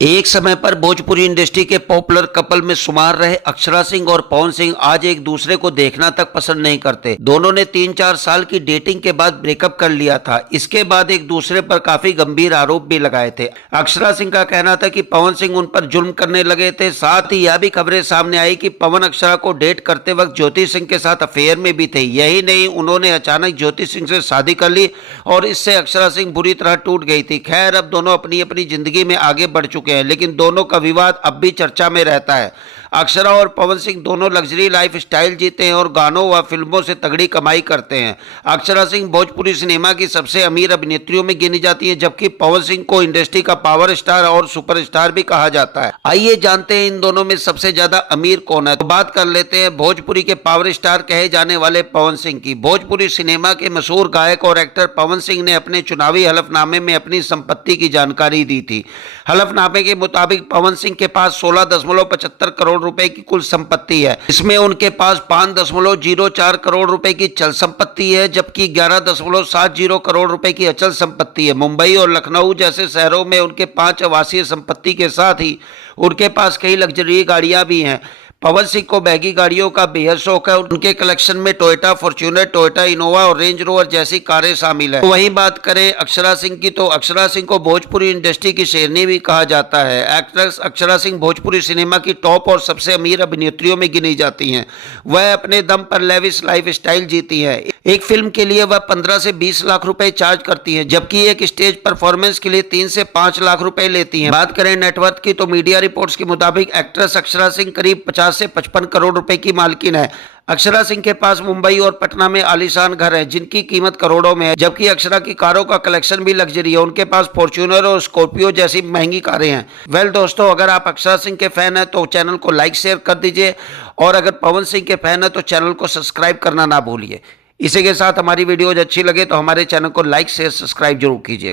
एक समय पर भोजपुरी इंडस्ट्री के पॉपुलर कपल में शुमार रहे अक्षरा सिंह और पवन सिंह आज एक दूसरे को देखना तक पसंद नहीं करते। दोनों ने 3-4 साल की डेटिंग के बाद ब्रेकअप कर लिया था। इसके बाद एक दूसरे पर काफी गंभीर आरोप भी लगाए थे। अक्षरा सिंह का कहना था कि पवन सिंह उन पर जुल्म करने लगे थे। साथ ही यह भी खबरें सामने आई कि पवन अक्षरा को डेट करते वक्त ज्योति सिंह के साथ अफेयर में भी थे। यही नहीं, उन्होंने अचानक ज्योति सिंह से शादी कर ली और इससे अक्षरा सिंह बुरी तरह टूट गई थी। खैर, अब दोनों अपनी अपनी जिंदगी में आगे बढ़ चुके हैं, लेकिन दोनों का विवाद अब भी चर्चा में रहता है। अक्षरा और पवन सिंह दोनों लग्जरी लाइफ स्टाइल जीते हैं और गानों व फिल्मों से तगड़ी कमाई करते हैं। अक्षरा सिंह भोजपुरी सिनेमा की सबसे अमीर अभिनेत्रियों में गिनी जाती है, जबकि पवन सिंह को इंडस्ट्री का पावर स्टार और सुपरस्टार भी कहा जाता है। आइए जानते हैं इन दोनों में सबसे ज्यादा अमीर कौन है। तो बात कर लेते हैं भोजपुरी के पावर स्टार कहे जाने वाले पवन सिंह की। भोजपुरी सिनेमा के मशहूर गायक और एक्टर पवन सिंह ने अपने चुनावी हलफनामे में अपनी संपत्ति की जानकारी दी थी। हलफनामे के मुताबिक पवन सिंह के पास 16.75 करोड़ रुपए की कुल संपत्ति है। इसमें उनके पास 5.04 करोड़ रुपए की चल संपत्ति है, जबकि 11.70 करोड़ रुपए की अचल संपत्ति है। मुंबई और लखनऊ जैसे शहरों में उनके 5 आवासीय संपत्ति के साथ ही उनके पास कई लग्जरी गाड़ियां भी हैं। पवन सिंह को बैगी गाड़ियों का बेहद शौक है। उनके कलेक्शन में टोयोटा फॉर्च्यूनर, टोयोटा इनोवा और रेंज रोवर जैसी कारें शामिल है। वहीं बात करें अक्षरा सिंह की, तो अक्षरा सिंह को भोजपुरी इंडस्ट्री की शेरनी भी कहा जाता है। एक्ट्रेस अक्षरा सिंह भोजपुरी सिनेमा की टॉप और सबसे अमीर अभिनेत्रियों में गिनी जाती हैं। वह अपने दम पर लेविश लाइफ स्टाइल जीती है। एक फिल्म के लिए वह 15 से 20 लाख रुपए चार्ज करती है, जबकि एक स्टेज परफॉर्मेंस के लिए 3 से 5 लाख रुपए लेती हैं। बात करें नेटवर्थ की, तो मीडिया रिपोर्ट्स के मुताबिक एक्ट्रेस अक्षरा सिंह करीब 50 से 55 करोड़ रुपए की मालकिन है। अक्षरा सिंह के पास मुंबई और पटना में आलीशान घर हैं, जिनकी कीमत करोड़ों में है, जबकि अक्षरा की कारों का कलेक्शन भी लग्जरी है। उनके पास फॉर्च्यूनर और स्कॉर्पियो जैसी महंगी कारें हैं। वेल दोस्तों, अगर आप अक्षरा सिंह के फैन हैं तो चैनल को लाइक शेयर कर दीजिए, और अगर पवन सिंह के फैन हैं तो चैनल को सब्सक्राइब करना ना भूलिए। इसी के साथ हमारी वीडियोज अच्छी लगे तो हमारे चैनल को लाइक शेयर सब्सक्राइब जरूर कीजिएगा।